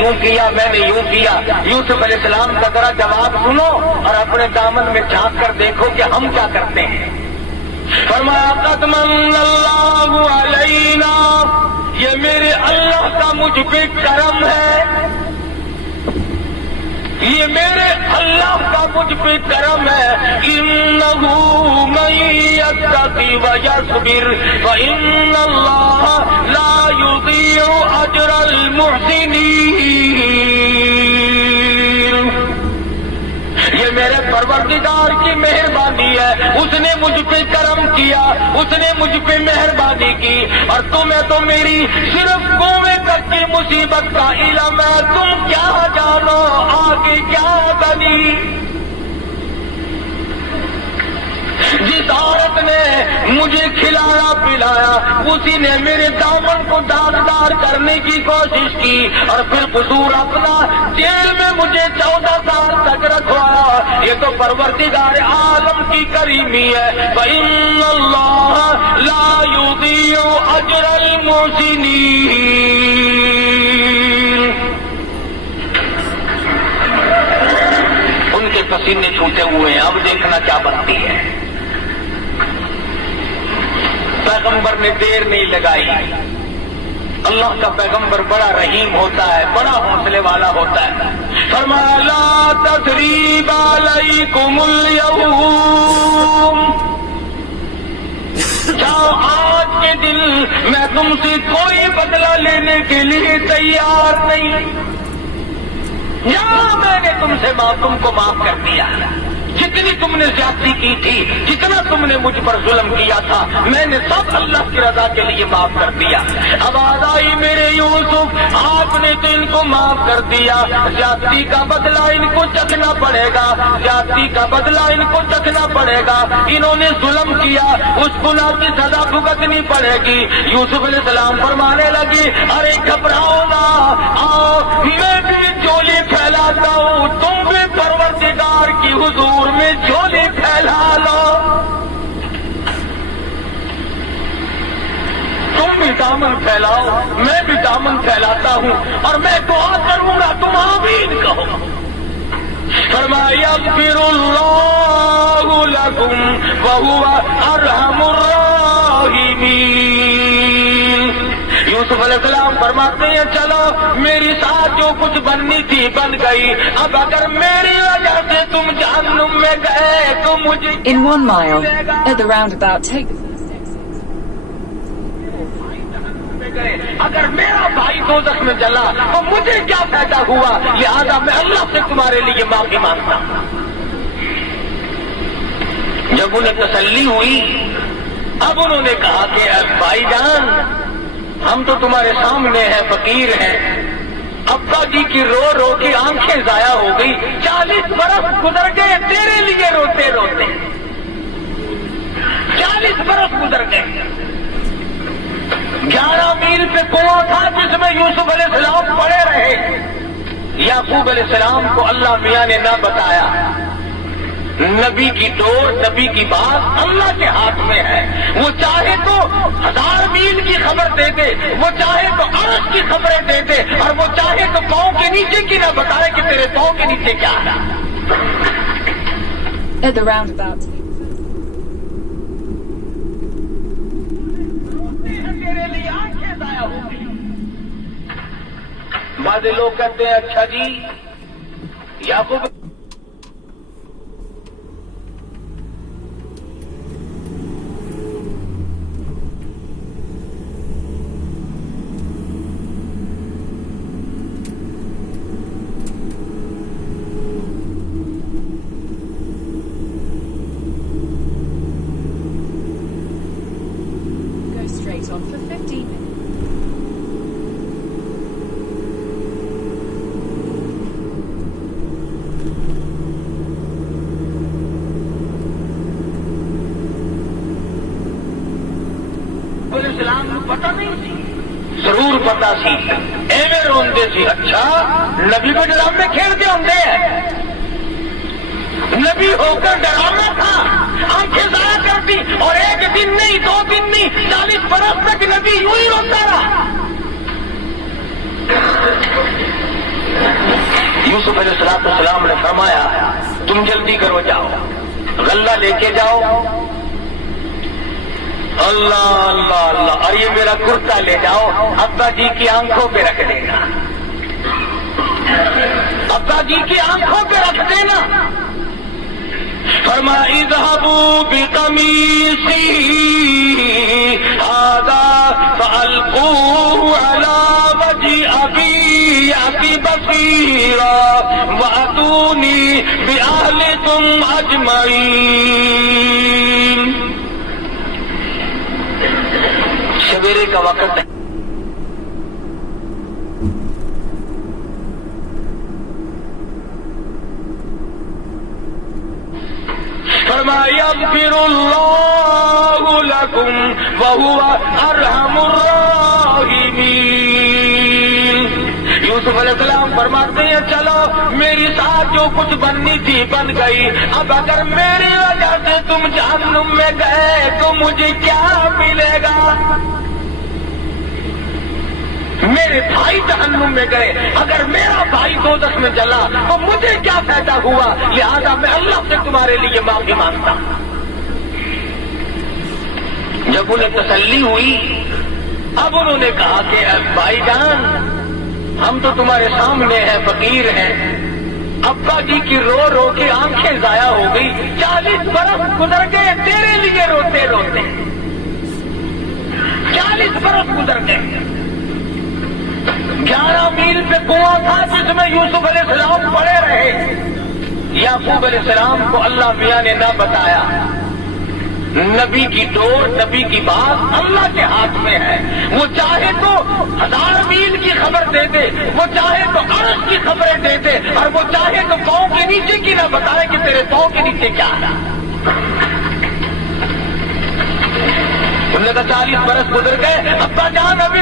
یوں کیا میں نے یوں کیا. یوسف علیہ السلام کا ذرا جواب سنو اور اپنے دامن میں جھانک کر دیکھو کہ ہم کیا کرتے ہیں. فرمایا قد من اللہ علینا, یہ میرے اللہ کا مجھ پہ کرم ہے, یہ میرے اللہ کا مجھ پہ کرم ہے. انہ من یتقی ویصبر فان اللہ لا یضیع اجر المحسنین. یہ میرے پروردگار کی مہربانی ہے, اس نے مجھ پہ کرم کیا, اس نے مجھ پہ مہربانی کی. اور تمہیں تو میری صرف قومیں تک کی مصیبت کا علم ہے, تم کیا جانو آگے کیا بنی. جس عورت نے مجھے کھلایا پلایا اسی نے میرے دامن کو داغدار کرنے کی کوشش کی اور پھر قصور اپنا جیل میں مجھے 14 سال تک رکھوایا. یہ تو پروردگار عالم کی کریمی ہے. فإن اللہ لا یضیع اجر المحسنین. ان کے پسینے چھوٹے ہوئے ہیں, اب دیکھنا کیا بنتی ہے. پیغمبر نے دیر نہیں لگائی. اللہ کا پیغمبر بڑا رحیم ہوتا ہے, بڑا حوصلے والا ہوتا ہے. فرمایا لا تثریب علیکم اليوم, جاؤ آج کے دن میں تم سے کوئی بدلہ لینے کے لیے تیار نہیں. یا میں نے تم کو معاف کر دیا. جتنی تم نے زیادتی کی تھی, جتنا تم نے مجھ پر ظلم کیا تھا, میں نے سب اللہ کی رضا کے لیے معاف کر دیا. اب آئی میرے یوسف, آپ نے تو ان کو معاف کر دیا, زیادتی کا بدلہ ان کو چکھنا پڑے گا, زیادتی کا بدلہ ان کو چکھنا پڑے گا. انہوں نے ظلم کیا, اس گناہ کی سزا بھگتنی پڑے گی. یوسف علیہ السلام فرمانے لگی ارے گھبراؤ نہ, آؤ میں بھی جولی پھیلاتا ہوں, تم بھی پروردگار کی حضور میں جھولی پھیلا لو. تم بھی دامن پھیلاؤ, میں بھی دامن پھیلاتا ہوں, اور میں دعا کروں گا تم آمین کہو. فرمایا یغفر اللہ لکم وہو ارحم الراحمین. یوسف علیہ السلام فرماتے ہیں چلو میری ساتھ جو کچھ بننی تھی بن گئی, اب اگر میری وجہ سے تم جہنم میں گئے تو مجھے In 1 mile, at the roundabout, take اگر میرا بھائی دوزخ میں جلا تو مجھے کیا فائدہ ہوا, لہذا میں اللہ سے تمہارے لیے معافی مانگتا ہوں. جب انہیں تسلی ہوئی اب انہوں نے کہا کہ بھائی جان ہم تو تمہارے سامنے ہیں, فقیر ہیں, ابا جی کی رو رو کی آنکھیں ضائع ہو گئی, 40 برس گزر گئے تیرے لیے روتے روتے, 40 برس گزر گئے. 11 میل پہ کنواں تھا جس میں یوسف علیہ السلام پڑے رہے. یعقوب علیہ السلام کو اللہ میاں نے نہ بتایا. نبی کی ڈور, نبی کی بات اللہ کے ہاتھ میں ہے. وہ چاہے تو 1000 میل کی خبر دے دے, وہ چاہے تو عرش کی خبریں دے دے, اور وہ چاہے تو پاؤں کے نیچے کی نہ بتائے کہ تیرے پاؤں کے نیچے کیا ہے. at the roundabout. تیرے لیے آنکھیں ضائع ہو گئی. بعض لوگ کہتے ہیں اچھا جی یعقوب On for 15 minutes. اسلام کو پتا نہیں سی, ضرور پتا سی, ایویں روندے سی. اچھا نبی کو ڈرامے کھیلتے ہوندے ہیں, نبی ہو کر ڈرانا تھا, آنکھیں ضائع کر دی, اور 1 دن نہیں 2 دن نہیں 40 برس تک نبی یوں ہی روتا رہا. یوسف علیہ السلام نے فرمایا تم جلدی کرو، جاؤ غلہ لے کے جاؤ. اللہ اللہ اللہ، اور یہ میرا کرتا لے جاؤ، ابا جی کی آنکھوں پہ رکھ دینا، ابا جی کی آنکھوں پہ رکھ دینا. فرمایا اذهبوا بقميصي هذا فألقوه على وجه أبي يأتي بصيرا وأتوني بأهلكم أجمعين. سویرے کا وقت ہے، فرمایا یغفر اللہ لکم وہو ارحم الراحمین. یوسف علیہ السلام فرماتے ہیں چلو میری ساتھ جو کچھ بننی تھی بن گئی، اب اگر میری وجہ سے تم جہنم میں گئے تو مجھے کیا ملے گا؟ میرے بھائی جہنم میں گئے، اگر میرا بھائی دوزخ میں جلا تو مجھے کیا فائدہ ہوا؟ لہذا میں اللہ سے تمہارے لیے معافی مانگتا ہوں. جب انہیں تسلی ہوئی اب انہوں نے کہا کہ بھائی جان ہم تو تمہارے سامنے ہیں، فقیر ہیں، ابا جی کی رو رو کے آنکھیں ضائع ہو گئی، 40 برس گزر گئے تیرے لیے روتے روتے، 40 برس گزر گئے. 11 میل پہ کنواں تھا جس میں یوسف علیہ السلام پڑے رہے. یعقوب علیہ السلام کو اللہ میاں نے نہ بتایا. نبی کی ڈور، نبی کی بات اللہ کے ہاتھ میں ہے. وہ چاہے تو 1000 میل کی خبر دے دے، وہ چاہے تو عرش کی خبریں دے دے، اور وہ چاہے تو پاؤں کے نیچے کی نہ بتائے کہ تیرے پاؤں کے نیچے کیا ہے. انہوں نے کہا 40 برس گزر گئے، ابا جان ابھی